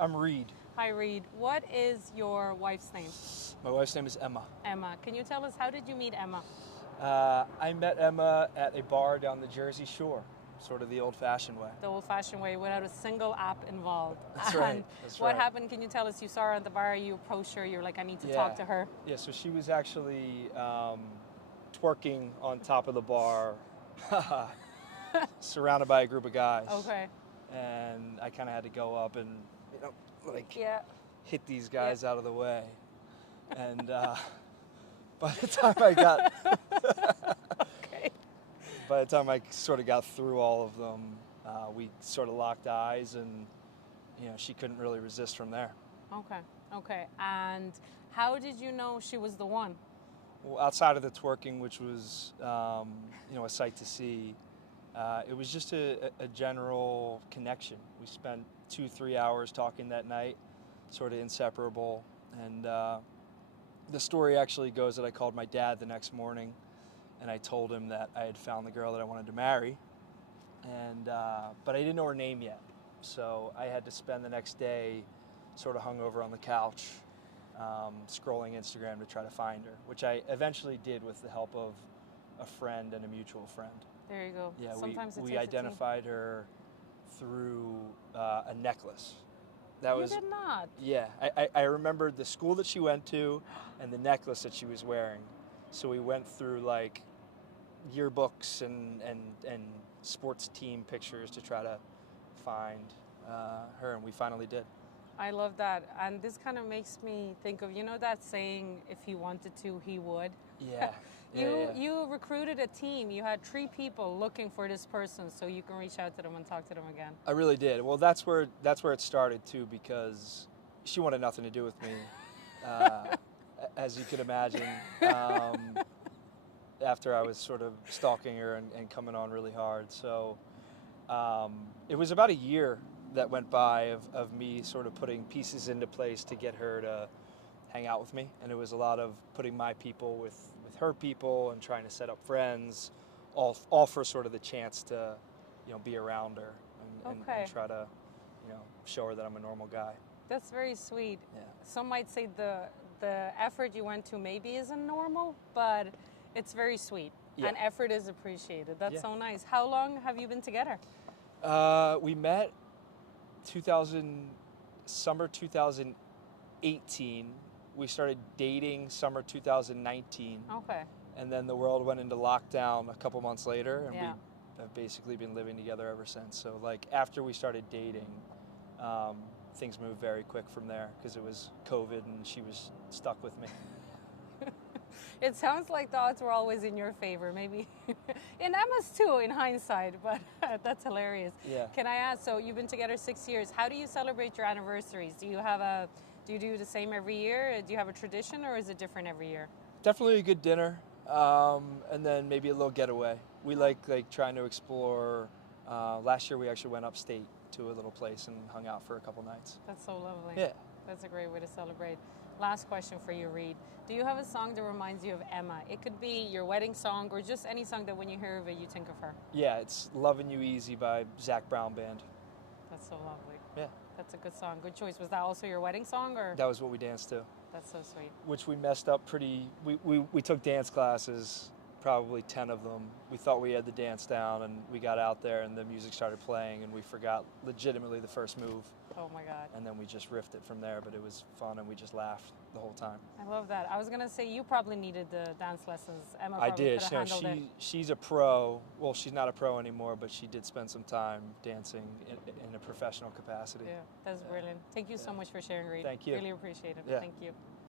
I'm Reid. Hi, Reid. What is your wife's name? My wife's name is Emma. Emma. Can you tell us, how did you meet Emma? I met Emma at a bar down the Jersey Shore, sort of the old-fashioned way. The old-fashioned way, without a single app involved. That's right. That's what right. happened? Can you tell us? You saw her at the bar, you approached her, you're like, I need to talk to her. Yeah, so she was actually twerking on top of the bar, surrounded by a group of guys. Okay. And I kind of had to go up and, Yeah. hit these guys out of the way. And by the time I got, Okay. by the time I sort of got through all of them, we sort of locked eyes, and she couldn't really resist from there. Okay. Okay. And how did you know she was the one? Well, outside of the twerking, which was a sight to see, it was just a general connection. We spent 2-3 hours talking that night, sort of inseparable. And the story actually goes that I called my dad the next morning, and I told him that I had found the girl that I wanted to marry, and but I didn't know her name yet. So I had to spend the next day sort of hungover on the couch, scrolling Instagram to try to find her, which I eventually did with the help of a friend and a mutual friend. There you go. Yeah, Sometimes we identified her through a necklace. You did not. Yeah, I remembered the school that she went to and the necklace that she was wearing. So we went through like yearbooks and sports team pictures to try to find her, and we finally did. I love that. And this kind of makes me think of, that saying, if he wanted to, he would. Yeah. You recruited a team. You had 3 people looking for this person so you can reach out to them and talk to them again. I really did. Well, that's where it started too, because she wanted nothing to do with me, as you could imagine. After I was sort of stalking her and coming on really hard. So it was about a year that went by of me sort of putting pieces into place to get her to hang out with me. And it was a lot of putting my people with her people and trying to set up friends, all for sort of the chance to, be around her and try to, show her that I'm a normal guy. That's very sweet. Yeah. Some might say the effort you went to maybe isn't normal, but it's very sweet. Yeah. And effort is appreciated. That's so nice. How long have you been together? We met summer 2018. We started dating summer 2019. Okay. And then the world went into lockdown a couple months later, and Yeah. we have basically been living together ever since. So like after we started dating, things moved very quick from there because it was COVID and she was stuck with me. It sounds like the odds were always in your favor, maybe in Emma's too, in hindsight, but that's hilarious. Yeah. Can I ask, so you've been together 6 years, how do you celebrate your anniversaries? Do you do the same every year? Do you have a tradition, or is it different every year? Definitely a good dinner, and then maybe a little getaway. We like trying to explore. Last year we actually went upstate to a little place and hung out for a couple nights. That's so lovely. Yeah. That's a great way to celebrate. Last question for you, Reid. Do you have a song that reminds you of Emma? It could be your wedding song or just any song that when you hear of it, you think of her. Yeah, it's Lovin' You Easy by Zac Brown Band. That's so lovely. Yeah. That's a good song. Good choice. Was that also your wedding song, or? That was what we danced to. That's so sweet. Which we messed up pretty. We took dance classes, probably 10 of them. We thought we had the dance down, and we got out there and the music started playing, and we forgot legitimately the first move. Oh my God. And then we just riffed it from there, but it was fun and we just laughed the whole time. I love that. I was going to say you probably needed the dance lessons. Emma I probably did. could have handled it. She's a pro. Well, she's not a pro anymore, but she did spend some time dancing in a professional capacity. Yeah, that's brilliant. Thank you so much for sharing, Reid. Thank you. Really appreciate it. Yeah. Thank you.